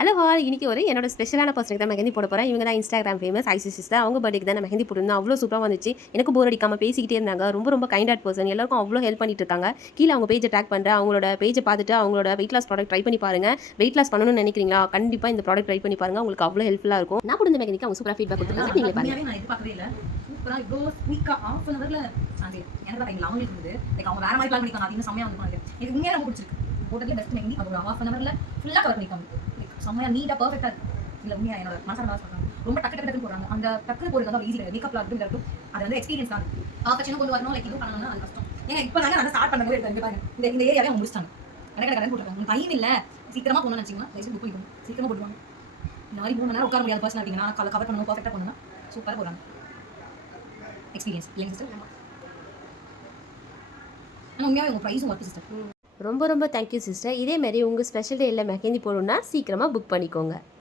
Hello hall இன்னைக்கு ஒரு என்னோட ஸ்பெஷலான பர்சனுக்கு தான் மெஹந்தி போட போகிறேன். இவங்க தான் இன்ஸ்டாகிராம் ஃபேமஸ் ஐசி சிஸ்டர். அவங்க பர்த்டேக்கு தான் நான் மெஹந்தி போட்டிருந்தேன். அவ்வளோ சூப்பராக வந்துச்சு. எனக்கு போர் அடிக்காமல் பேசிக்கிட்டே இருந்தாங்க. ரொம்ப ரொம்ப கைண்ட் ஹார்ட் பர்சன். எல்லாருக்கும் அவ்வளோ ஹெல்ப் பண்ணிட்டு இருக்காங்க. கீழே அவங்க பேஜை ட்ராக் பண்ணுறேன். அவங்களோட பேஜை பார்த்துட்டு அவங்களோட வெயிட் லாஸ் ப்ராடக்ட் ட்ரை பண்ணி பாருங்க. வெயிட் லாஸ் பண்ணணும்னு நினைக்கிறீங்களா? கண்டிப்பாக இந்த ப்ராடக்ட் ட்ரை பண்ணி பாருங்க. உங்களுக்கு அவ்வளோ ஹெல்ப்ஃபுல்லாக இருக்கும். நான் கொடுத்த மெஹந்திக்கு அவங்க சூப்பராக ஃபீட்பேக் கொடுத்துருக்காங்க. நீங்களே பாருங்க. நான் எதிர்பார்க்கவே இல்லை. சூப்பராக இவ்வளோ குயிக்காக ஹாஃப் அன் ஹவரில் அது எனக்கு தான் டைமில் அவங்களுக்கு இருந்தது. லைக் அவங்க வேற மாதிரி பிளான் பண்ணிக்காங்க. அது இன்னும் செம்மையாக வந்து பண்ணுது. எனக்கு உண்மையாக ரொம்ப பிடிச்சிருக்கு. போட்டதுல பெஸ்ட் மெஹந்தி. அது ஒரு ஹாஃப் அன் ஹவரில் ஃபுல்லாக கவர் பண்ணிக்காங்க. லைக் செம்மையாக நீட்டாக பர்ஃபெக்டாக இருக்குது. இல்லை உண்மையாக என்னோட மனசார சொல்கிறாங்க. ரொம்ப டக்கு டக்கு போடுறாங்க. அந்த டக்கு போடுறது வந்து ஈஸியாக மேக்கப்ல இருக்கட்டும் அது வந்து எக்ஸ்பீரியன்ஸ் தான். ஆஃபர்ஷனும் கொண்டு வரணும். லைக் இதுவும் பண்ணணும்னா அது கஷ்டம். ஏன்னா இப்போ நாங்கள் நல்லா ஸ்டார்ட் பண்ணும்போது எடுத்து பாருங்க. இந்த ஏரியாவே அவங்க முடிச்சிட்டாங்க. கடை போட்டுருக்காங்க. உங்களுக்கு டைம் இல்லை சீக்கிரமாக போகணும்னு நினச்சிங்கன்னா புக் பண்ணிக்கணும். சீக்கிரமாக போடுவாங்க. இந்த மாதிரி 3 மணி நேரம் உட்கார முடியாத பர்சன் அப்படிங்கன்னா கவர் பண்ணணும் பர்ஃபெக்டாக பண்ணணும்னா சூப்பராக போடுறாங்க. எக்ஸ்பீரியன்ஸ் இல்லைங்க சிஸ்டர். ஆனால் உண்மையாக உங்கள் ப்ரைஸும் ஒர்த்து சிஸ்டர். ரொம்ப ரொம்ப தேங்க்யூ சிஸ்டர். இதே மாதிரி உங்கள் ஸ்பெஷல் டேயில் மெஹந்தி போடணும்னா சீக்கிரமாக புக் பண்ணிக்கோங்க.